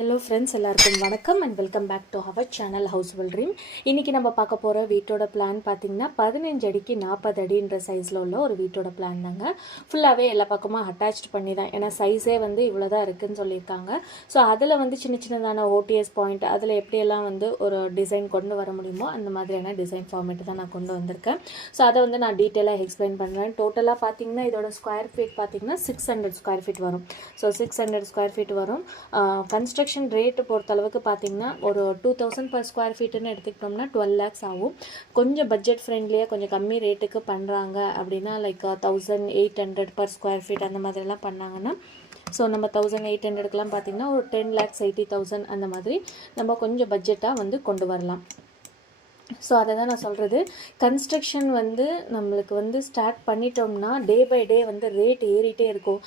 Hello friends, எல்லாருக்கும் வணக்கம் and welcome back to our channel Housefull Dream. இன்றைக்கி நம்ம பார்க்க போகிற வீட்டோட பிளான் பார்த்திங்கன்னா 15 அடிக்கு 40 அடின்ற சைஸில் உள்ள ஒரு வீட்டோட பிளான் தாங்க. ஃபுல்லாகவே எல்லா பக்கமும் அட்டாச் பண்ணி தான், ஏன்னா சைஸே வந்து இவ்வளோ தான் இருக்குதுன்னு சொல்லியிருக்காங்க. ஸோ அதில் வந்து சின்ன சின்னதான ஓடிஎஸ் பாயிண்ட், அதில் எப்படியெல்லாம் வந்து ஒரு டிசைன் கொண்டு வர முடியுமோ அந்த மாதிரியான டிசைன் ஃபார்மேட்டு தான் நான் கொண்டு வந்திருக்கேன். ஸோ அதை வந்து நான் டீட்டெயிலாக எக்ஸ்பிளைன் பண்ணுறேன். டோட்டலாக பார்த்திங்கன்னா இதோட ஸ்கொயர் ஃபீட் பார்த்திங்கன்னா 600 ஸ்கொயர் ஃபீட் வரும். ஸோ 600 ஸ்கொயர் ஃபீட் வரும். கன்ஸ்ட்ரக்ஷன் ரேட்டு பொறுத்தளவுக்கு பார்த்தீங்கன்னா ஒரு 2000 per ஸ்கொயர் ஃபீட்டுன்னு எடுத்துக்கிட்டோம்னா 12 lakhs ஆகும். கொஞ்சம் பட்ஜெட் ஃப்ரெண்ட்லியாக கொஞ்சம் கம்மி ரேட்டுக்கு பண்ணுறாங்க அப்படின்னா லைக் 1800 per ஸ்கொயர் ஃபீட் அந்த மாதிரிலாம் பண்ணாங்கன்னா, ஸோ நம்ம 1800க்குலாம் பார்த்திங்கன்னா ஒரு 10,80,000 அந்த மாதிரி நம்ம கொஞ்சம் பட்ஜெட்டாக வந்து கொண்டு வரலாம். ஸோ அதை தான் நான் சொல்கிறது. கன்ஸ்ட்ரக்ஷன் வந்து நம்மளுக்கு வந்து ஸ்டார்ட் பண்ணிட்டோம்னா டே பை டே வந்து ரேட் ஏறிட்டே இருக்கும்.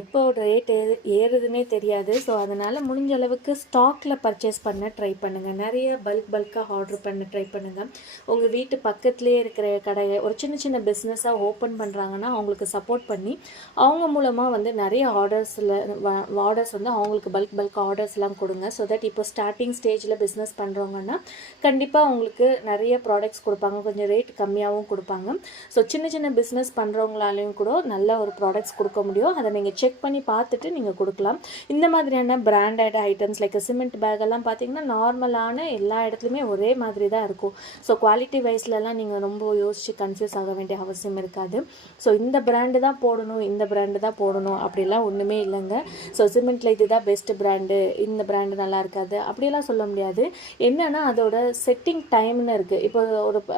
எப்போ ரேட் ஏறுதுன்னே தெரியாது. ஸோ அதனால் முடிஞ்ச அளவுக்கு ஸ்டாக்கில் பர்ச்சேஸ் பண்ண ட்ரை பண்ணுங்கள். நிறைய பல்காக ஆர்டர் பண்ண ட்ரை பண்ணுங்கள். உங்கள் வீட்டு பக்கத்துலேயே இருக்கிற கடையை ஒரு சின்ன சின்ன பிஸ்னஸாக ஓப்பன் பண்ணுறாங்கன்னா அவங்களுக்கு சப்போர்ட் பண்ணி அவங்க மூலமாக வந்து நிறைய ஆர்டர்ஸ் வந்து அவங்களுக்கு பல்க் ஆர்டர்ஸ்லாம் கொடுங்க. ஸோ தட் இப்போ ஸ்டார்டிங் ஸ்டேஜில் பிஸ்னஸ் பண்ணுறவங்கன்னா கண்டிப்பாக அவங்களுக்கு நிறைய ப்ராடக்ட்ஸ் கொடுப்பாங்க, கொஞ்சம் ரேட் கம்மியாகவும் கொடுப்பாங்க. ஸோ சின்ன சின்ன பிஸ்னஸ் பண்ணுறவங்களாலையும் கூட நல்ல ஒரு ப்ராடக்ட்ஸ் கொடுக்க முடியும். அதை நீங்கள் செக் பண்ணி பார்த்துட்டு நீங்கள் கொடுக்கலாம். இந்த மாதிரியான branded items like cement bag எல்லாம் பார்த்தீங்கன்னா நார்மலான எல்லா இடத்துலையுமே ஒரே மாதிரி தான் இருக்கும். ஸோ குவாலிட்டி வைஸ்லலாம் நீங்கள் ரொம்ப யோசித்து கன்ஃபியூஸ் ஆக வேண்டிய அவசியம் இருக்காது. ஸோ இந்த பிராண்டு தான் போடணும், இந்த பிராண்டு தான் போடணும் அப்படிலாம் ஒன்றுமே இல்லைங்க. ஸோ சிமெண்ட்டில் இதுதான் பெஸ்ட் பிராண்டு, இந்த பிராண்டு நல்லா இருக்காது அப்படிலாம் சொல்ல முடியாது. என்னென்னா அதோட செட்டிங் டைம்னு இருக்குது. இப்போ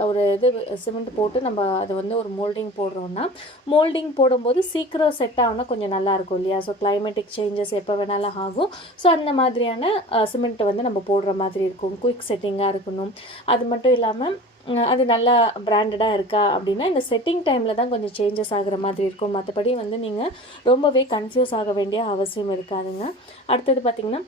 ஒரு இது சிமெண்ட் போட்டு நம்ம அதை வந்து ஒரு மோல்டிங் போடுறோன்னா, மோல்டிங் போடும்போது சீக்கிரம் செட் ஆகுனா கொஞ்சம் நல்லாயிருக்கும் இல்லையா? ஸோ கிளைமேட்டிக் சேஞ்சஸ் எப்போ வேணாலும் ஆகும். ஸோ அந்த மாதிரியான சிமெண்ட்டை வந்து நம்ம போடுற மாதிரி இருக்கும். குயிக் செட்டிங்காக இருக்கணும். அது மட்டும் இல்லாமல் அது நல்லா பிராண்டடாக இருக்கா அப்படின்னா இந்த செட்டிங் டைமில் தான் கொஞ்சம் சேஞ்சஸ் ஆகிற மாதிரி இருக்கும். மற்றபடி வந்து நீங்கள் ரொம்பவே கன்ஃபியூஸ் ஆக வேண்டிய அவசியம் இருக்காதுங்க. அடுத்தது பார்த்திங்கன்னா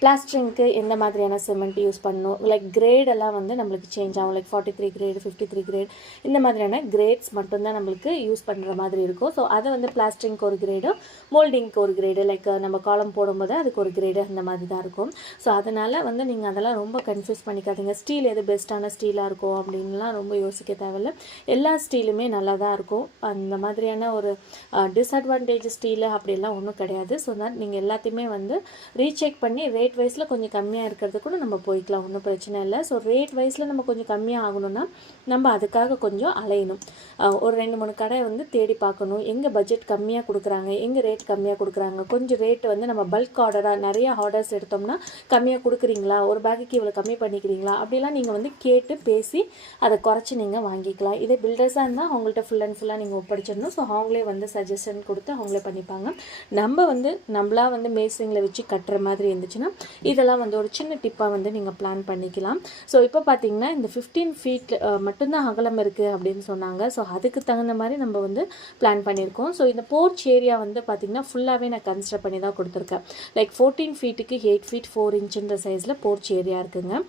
பிளாஸ்டரிங்க்கு எந்த மாதிரியான சிமெண்ட் யூஸ் பண்ணணும், லைக் கிரேடெல்லாம் வந்து நம்மளுக்கு சேஞ்ச் ஆகும். லைக் 43 கிரேடு, 53 கிரேட் இந்த மாதிரியான கிரேட்ஸ் மட்டும்தான் நம்மளுக்கு யூஸ் பண்ணுற மாதிரி இருக்கும். ஸோ அதை வந்து பிளாஸ்டரிங்க்கு ஒரு கிரேடும் மோல்டிங்க்கு ஒரு கிரேடு, லைக் நம்ம காலம் போடும்போது அதுக்கு ஒரு கிரேடு அந்த மாதிரி தான் இருக்கும். ஸோ அதனால் வந்து நீங்கள் அதெல்லாம் ரொம்ப கன்ஃபியூஸ் பண்ணிக்காதீங்க. ஸ்டீல் எது பெஸ்ட்டான ஸ்டீலாக இருக்கும் அப்படின்லாம் ரொம்ப யோசிக்க தேவையில்லை. எல்லா ஸ்டீலுமே நல்லா தான் இருக்கும். அந்த மாதிரியான ஒரு டிஸ்அட்வான்டேஜ் ஸ்டீலு அப்படிலாம் ஒன்றும் கிடையாது. ஸோ தட் நீங்கள் எல்லாத்தையுமே வந்து ரீசெக் பண்ணி ரேட் வைஸில் கொஞ்சம் கம்மியாக இருக்கிறது கூட நம்ம போய்க்கலாம், ஒன்றும் பிரச்சனை இல்லை. ஸோ ரேட் வைஸில் நம்ம கொஞ்சம் கம்மியாக ஆகணும்னா நம்ம அதுக்காக கொஞ்சம் அலையணும். ஒரு 2-3 கடை வந்து தேடி பார்க்கணும், எங்கே பட்ஜெட் கம்மியாக கொடுக்குறாங்க, எங்கே ரேட் கம்மியாக கொடுக்குறாங்க. கொஞ்சம் ரேட் வந்து நம்ம பல்க் ஆர்டராக நிறைய ஆர்டர்ஸ் எடுத்தோம்னா கம்மியாக கொடுக்குறீங்களா, ஒரு பேக்குக்கு இவ்வளோ கம்மி பண்ணிக்கிறீங்களா அப்படிலாம் நீங்கள் வந்து கேட்டு பேசி அதை குறைச்சி நீங்கள் வாங்கிக்கலாம். இதே பில்டர்ஸாக இருந்தால் அவங்கள்ட்ட ஃபுல்லாக நீங்கள் ஒப்படைச்சிடணும். ஸோ அவங்களே வந்து சஜஷன் கொடுத்து அவங்களே பண்ணிப்பாங்க. நம்மளாக வந்து மேஸ்திரிங்களை வச்சு கட்டுற மாதிரி இருந்துச்சுன்னா இதெல்லாம் வந்து ஒரு சின்ன டிப்பாக வந்து நீங்கள் பிளான் பண்ணிக்கலாம். ஸோ இப்போ பார்த்தீங்கன்னா இந்த 15 feet மட்டும்தான் அகலம் இருக்குது அப்படின்னு சொன்னாங்க. ஸோ அதுக்கு தகுந்த மாதிரி நம்ம வந்து பிளான் பண்ணியிருக்கோம். ஸோ இந்த போர்ச் ஏரியா வந்து பார்த்திங்கன்னா ஃபுல்லாகவே நான் கன்ஸ்ட்ரக்ட் பண்ணி தான் கொடுத்துருக்கேன். லைக் 14 feetக்கு 8 feet 4 inch சைஸில் போர்ச் ஏரியா இருக்குங்க.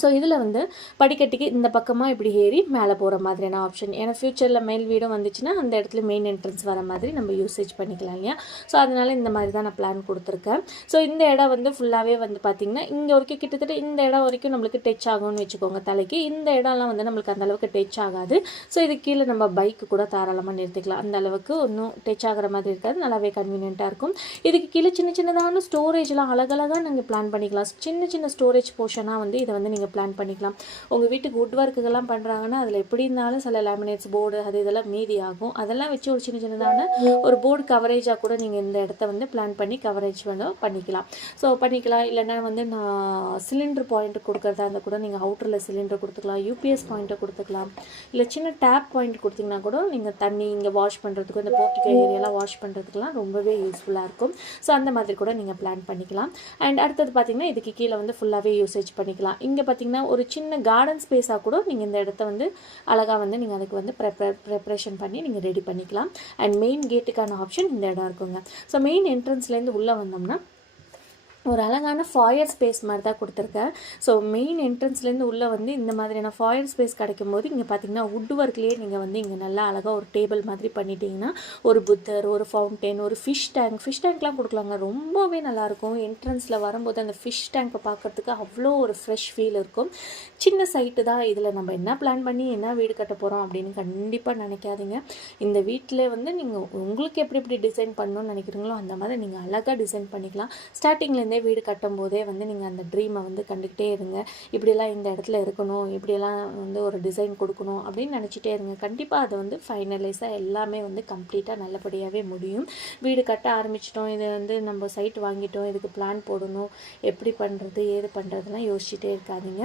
ஸோ இதில் வந்து படிக்கட்டுக்கு இந்த பக்கமாக இப்படி ஏறி மேலே போகிற மாதிரியான ஆப்ஷன், ஏன்னா ஃப்யூச்சரில் மேல் வீடும் வந்துச்சுன்னா அந்த இடத்துல மெயின் என்ட்ரன்ஸ் வர மாதிரி நம்ம யூசேஜ் பண்ணிக்கலாம் இல்லையா? ஸோ அதனால் இந்த மாதிரி தான் நான் பிளான் கொடுத்துருக்கேன். ஸோ இந்த இடம் வந்து ஃபுல்லாகவே வந்து பார்த்திங்கன்னா இங்கே வரைக்கும் கிட்டத்தட்ட இந்த இடம் வரைக்கும் நம்மளுக்கு டச் ஆகும்னு வச்சுக்கோங்க தலைக்கு. இந்த இடம்லாம் வந்து நம்மளுக்கு அந்த அளவுக்கு டச் ஆகாது. ஸோ இது கீழே நம்ம பைக்கு கூட தாராளமாக நிறுத்திக்கலாம். அந்த அளவுக்கு ஒன்றும் டச் ஆகிற மாதிரி இருக்காது, நல்லாவே கன்வீனியண்ட்டாக இருக்கும். இதுக்கு கீழே சின்ன சின்னதான ஸ்டோரேஜ்லாம் அழகழகாக நீங்கள் பிளான் பண்ணிக்கலாம். சின்ன சின்ன ஸ்டோரேஜ் போர்ஷனாக வந்து இதை வந்து நீங்கள் பிளான் பண்ணிக்கலாம். உங்கள் வீட்டுக்கு வுட் ஒர்க்குகள்லாம் பண்ணுறாங்கன்னா அதில் எப்படி இருந்தாலும் சில லேமினேட்ஸ் போர்டு அது இதெல்லாம் மீதி ஆகும். அதெல்லாம் வச்சு ஒரு சின்னதான ஒரு போர்டு கவரேஜாக கூட நீங்கள் இந்த இடத்த வந்து பிளான் பண்ணி கவரேஜ் வந்து பண்ணிக்கலாம். ஸோ பண்ணிக்கலாம். இல்லைன்னா வந்து நான் சிலிண்டர் பாயிண்ட் கொடுக்குறதா இருந்தால் கூட நீங்கள் அவுட்டரில் சிலிண்டர் கொடுத்துக்கலாம், யூபிஎஸ் பாயிண்ட்டை கொடுத்துக்கலாம். இல்லை சின்ன டேப் பாயிண்ட் கொடுத்திங்கன்னா கூட நீங்கள் தண்ணி இங்கே வாஷ் பண்ணுறதுக்கும் இந்த போர்ட்டிகோ ஏரியாலாம் வாஷ் பண்ணுறதுக்குலாம் ரொம்பவே யூஸ்ஃபுல்லாக இருக்கும். ஸோ அந்த மாதிரி கூட நீங்கள் பிளான் பண்ணிக்கலாம். அண்ட் அடுத்தது பார்த்திங்கன்னா இதுக்கு கீழே வந்து ஃபுல்லாகவே யூசேஜ் பண்ணிக்கலாம். இங்கே பார்த்திங்கன்னா ஒரு சின்ன கார்டன் ஸ்பேஸாக கூட நீங்கள் இந்த இடத்த வந்து அழகாக வந்து நீங்கள் அதுக்கு வந்து ப்ரிப்ரேஷன் பண்ணி நீங்கள் ரெடி பண்ணிக்கலாம். அண்ட் மெயின் கேட்டுக்கான ஆப்ஷன் இந்த இடம் இருக்குங்க. ஸோ மெயின் என்ட்ரன்ஸ்லேருந்து உள்ளே வந்தோம்னா ஒரு அழகான ஃபாயர் ஸ்பேஸ் மாதிரி தான் கொடுத்துருக்கேன். ஸோ மெயின் என்ட்ரன்ஸ்லேருந்து உள்ளே வந்து இந்த மாதிரியான ஃபாயர் ஸ்பேஸ் கிடைக்கும்போது இங்கே பார்த்தீங்கன்னா வுட் ஒர்க்லேயே நீங்கள் வந்து இங்கே நல்லா அழகாக ஒரு டேபிள் மாதிரி பண்ணிட்டீங்கன்னா ஒரு புத்தர், ஒரு ஃபவுண்டெயின், ஒரு ஃபிஷ் டேங்க்லாம் கொடுக்கலாங்க. ரொம்பவே நல்லாயிருக்கும். என்ட்ரன்ஸில் வரும்போது அந்த ஃபிஷ் டேங்கை பார்க்குறதுக்கு அவ்வளோ ஒரு ஃப்ரெஷ் ஃபீல் இருக்கும். சின்ன சைட்டு தான். இதில் நம்ம என்ன பிளான் பண்ணி என்ன வீடு கட்ட போகிறோம் அப்படின்னு கண்டிப்பாக நினைக்காதீங்க. இந்த வீட்டில் வந்து நீங்கள் உங்களுக்கு எப்படி டிசைன் பண்ணணும்னு நினைக்கிறீங்களோ அந்த மாதிரி நீங்கள் அழகாக டிசைன் பண்ணிக்கலாம். ஸ்டார்டிங்லேருந்தே வீடு கட்டும் போதே வந்து நீங்கள் அந்த ட்ரீமை வந்து கண்டுக்கிட்டே இருங்க. இப்படியெல்லாம் இந்த இடத்துல இருக்கணும், இப்படியெல்லாம் வந்து ஒரு டிசைன் கொடுக்கணும் அப்படின்னு நினச்சிட்டே இருங்க. கண்டிப்பாக அதை வந்து ஃபைனலைஸாக எல்லாமே வந்து கம்ப்ளீட்டாக நல்லபடியாகவே முடியும். வீடு கட்ட ஆரம்பிச்சிட்டோம், இது வந்து நம்ம சைட் வாங்கிட்டோம், இதுக்கு பிளான் போடணும், எப்படி பண்ணுறது ஏது பண்ணுறதுலாம் யோசிச்சுட்டே இருக்காதீங்க.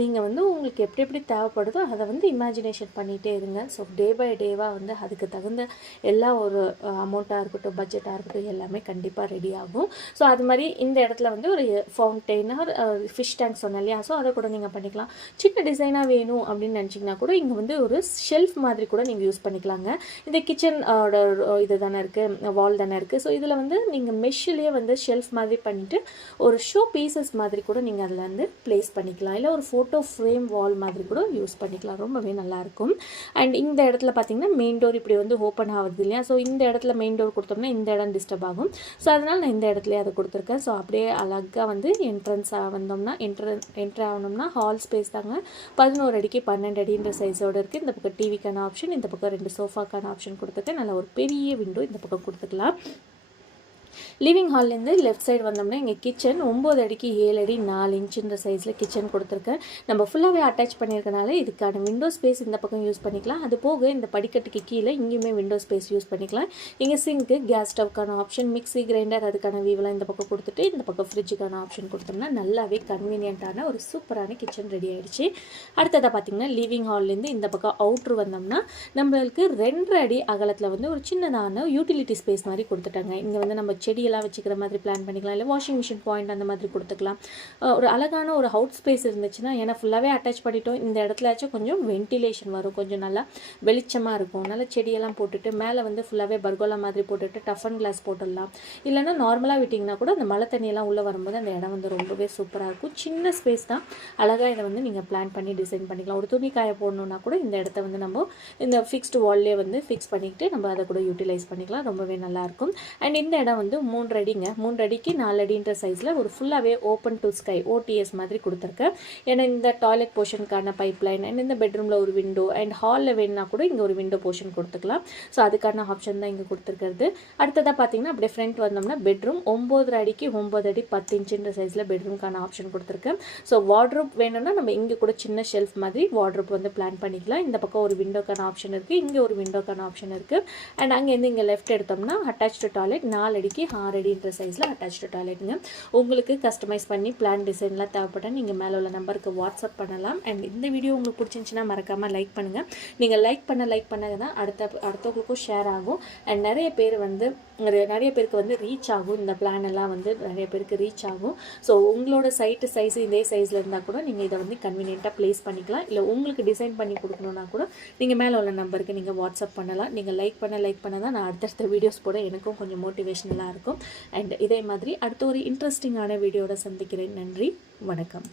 நீங்கள் வந்து உங்களுக்கு எப்படி தேவைப்படுதோ அதை வந்து இமேஜினேஷன் பண்ணிகிட்டே இருங்க. ஸோ டே பை டேவாக வந்து அதுக்கு தகுந்த எல்லா ஒரு அமௌண்ட்டாக இருக்கட்டும், பட்ஜெட்டாக இருக்கட்டும், எல்லாமே கண்டிப்பாக ரெடி ஆகும். ஸோ அது மாதிரி இந்த இடத்துல வந்து ஒரு ஃபவுண்டெய்னர், ஃபிஷ் டேங்க் சொன்னேன் இல்லையா, ஸோ அதை கூட நீங்கள் பண்ணிக்கலாம். சின்ன டிசைனாக வேணும் அப்படின்னு நினச்சிங்கன்னா கூட இங்கே வந்து ஒரு ஷெல்ஃப் மாதிரி கூட நீங்கள் யூஸ் பண்ணிக்கலாங்க. இந்த கிச்சனோட இது தானே இருக்குது, வால் தானே இருக்குது. ஸோ இதில் வந்து நீங்கள் மெஷ்ஷிலே வந்து ஷெல்ஃப் மாதிரி பண்ணிவிட்டு ஒரு ஷோ பீசஸ் மாதிரி கூட நீங்கள் அதில் வந்து ப்ளேஸ் பண்ணிக்கலாம். இல்லை ஒரு ஃபோட்டோ ஃப்ரேம் வால் மாதிரி கூட யூஸ் பண்ணிக்கலாம். ரொம்பவே நல்லாயிருக்கும். அண்ட் இந்த இடத்துல பார்த்தீங்கன்னா மெயின் டோர் இப்படி வந்து ஓப்பன் ஆகுது இல்லையா, ஸோ இந்த இடத்துல மெயின் டோர் கொடுத்தோம்னா இந்த இடம் டிஸ்டர்ப் ஆகும். ஸோ அதனால் நான் இந்த இடத்துல அதை கொடுத்துருக்கேன். ஸோ அப்படியே அழகாக வந்து என்ட்ரன்ஸாக வந்தோம்னா என்ட்ரு ஆகணும்னா ஹால் ஸ்பேஸ் தாங்க. 11 அடிக்கு 12 அடின்ற சைஸோடு இருக்குது. இந்த பக்கம் டிவிக்கான ஆப்ஷன், இந்த பக்கம் 2 சோஃபாக்கான ஆப்ஷன் கொடுத்துருக்கேன். நல்ல ஒரு பெரிய விண்டோ இந்த பக்கம் கொடுத்துக்கலாம். லிவிங் ஹால்லேருந்து லெஃப்ட் சைடு வந்தோம்னா எங்கள் கிச்சன் 9 அடிக்கு 7 அடி 4 இன்ச்சுன்ற சைஸில் கிச்சன் கொடுத்துருக்கேன். நம்ம ஃபுல்லாகவே அட்டாச் பண்ணியிருக்கனால இதுக்கான விண்டோ ஸ்பேஸ் இந்த பக்கம் யூஸ் பண்ணிக்கலாம். அது போக இந்த படிக்கட்டுக்கு கீழே இங்கேயுமே விண்டோ ஸ்பேஸ் யூஸ் பண்ணிக்கலாம். இங்கே சிங்க்கு, கேஸ் ஸ்டவ்க்கான ஆப்ஷன், மிக்ஸி, கிரைண்டர் அதுக்கான வீவெல்லாம் இந்த பக்கம் கொடுத்துட்டு இந்த பக்கம் ஃப்ரிட்ஜுக்கான ஆப்ஷன் கொடுத்தோம்னா நல்லாவே கன்வீனியண்ட்டான ஒரு சூப்பரான கிச்சன் ரெடி ஆகிடுச்சு. அடுத்ததாக பார்த்திங்கன்னா லிவிங் ஹால்லேருந்து இந்த பக்கம் அவுட்ரு வந்தோம்னா நம்மளுக்கு 2 அடி அகலத்தில் வந்து ஒரு சின்னதான யூட்டிலிட்டி ஸ்பேஸ் மாதிரி கொடுத்துட்டாங்க. இங்கே வந்து நம்ம செடியெல்லாம் வச்சுக்கிற மாதிரி பிளான் பண்ணிக்கலாம். இல்லை வாஷிங் மிஷின் பாயிண்ட் அந்த மாதிரி கொடுத்துக்கலாம். ஒரு அழகான ஒரு அவுட் ஸ்பேஸ் இருந்துச்சுன்னா, ஏன்னா ஃபுல்லாகவே அட்டாச் பண்ணிட்டோம், இந்த இடத்துலாச்சும் கொஞ்சம் வென்டிலேஷன் வரும், கொஞ்சம் நல்லா வெளிச்சமாக இருக்கும். நல்லா செடியெல்லாம் போட்டுட்டு மேலே வந்து ஃபுல்லாகவே பர்கோலா மாதிரி போட்டுட்டு டஃபன் கிளாஸ் போட்டுடலாம். இல்லைன்னா நார்மலாக விட்டிங்கன்னா கூட அந்த மழை தண்ணியெல்லாம் உள்ளே வரும்போது அந்த இடம் வந்து ரொம்பவே சூப்பராக இருக்கும். சின்ன ஸ்பேஸ் தான், அழகாக இதை வந்து நீங்கள் பிளான் பண்ணி டிசைன் பண்ணிக்கலாம். ஒரு துணி காய போடணுன்னா கூட இந்த இடத்த வந்து நம்ம இந்த ஃபிக்ஸ்டு வால்லே வந்து ஃபிக்ஸ் பண்ணிக்கிட்டு நம்ம அதை கூட யூட்டிலைஸ் பண்ணிக்கலாம். ரொம்பவே நல்லாயிருக்கும். அண்ட் இந்த இடம் வந்து 3 அடிங்க, 3 அடிக்கு 4 அடின்ற சைஸில் ஒரு ஃபுல்லாகவே ஓப்பன் டு ஸ்கை ஓடிஎஸ் மாதிரி கொடுத்துருக்கேன். ஏன்னா இந்த டாய்லெட் போர்ஷனுக்கான பைப் லைன் அண்ட் இந்த பெட்ரூமில் ஒரு விண்டோ அண்ட் ஹாலில் வேணுன்னா கூட இங்கே ஒரு விண்டோ போர்ஷன் கொடுத்துக்கலாம். ஸோ அதுக்கான ஆப்ஷன் தான் இங்கே கொடுத்துருக்கிறது. அடுத்ததாக பார்த்தீங்கன்னா அப்படியே ஃப்ரண்ட் வந்தோம்னா பெட்ரூம் 9 அடிக்கு 9 அடி 10 இன்ச்சுன்ற சைஸில் பெட்ரூம்க்கான ஆப்ஷன் கொடுத்துருக்கேன். ஸோ வார்ட்ரோப் வேணும்னா நம்ம இங்கே கூட சின்ன ஷெல்ஃப் மாதிரி வார்ட்ரோப் வந்து பிளான் பண்ணிக்கலாம். இந்த பக்கம் ஒரு விண்டோக்கான ஆப்ஷன் இருக்குது, இங்கே ஒரு விண்டோக்கான ஆப்ஷன் இருக்குது. அண்ட் அங்கேருந்து இங்கே லெஃப்ட் எடுத்தோம்னா அட்டாச்டு டாய்லெட் 4 அடிக்கு 6 அடின்ற சைஸில் அட்டாச்டு டாய்லெட்டுங்க. உங்களுக்கு கஸ்டமைஸ் பண்ணி பிளான் டிசைன்லாம் தேவைப்பட்டால் நீங்கள் மேலே உள்ள நம்பருக்கு வாட்ஸ்அப் பண்ணலாம். அண்ட் இந்த வீடியோ உங்களுக்கு பிடிச்சிருந்துச்சுன்னா மறக்காமல் லைக் பண்ணுங்கள். நீங்கள் லைக் பண்ண தான் அடுத்தவங்களுக்கும் ஷேர் ஆகும். அண்ட் நிறைய பேருக்கு வந்து ரீச் ஆகும். இந்த பிளான் எல்லாம் வந்து நிறைய பேருக்கு ரீச் ஆகும். ஸோ உங்களோட சைட்டு சைஸு இதே சைஸில் இருந்தால் கூட நீங்கள் இதை வந்து கன்வீனியண்ட்டாக ப்ளேஸ் பண்ணிக்கலாம். இல்லை உங்களுக்கு டிசைன் பண்ணி கொடுக்கணுன்னா கூட நீங்கள் மேலே உள்ள நம்பருக்கு நீங்கள் வாட்ஸ்அப் பண்ணலாம். நீங்கள் லைக் பண்ண தான் நான் அடுத்தடுத்த வீடியோஸ் போட எனக்கும் கொஞ்சம் மோட்டிவேஷனலாக இருக்கும். அண்ட் இதே மாதிரி அடுத்த ஒரு இன்ட்ரெஸ்டிங்கான வீடியோட சந்திக்கிறேன். நன்றி, வணக்கம்.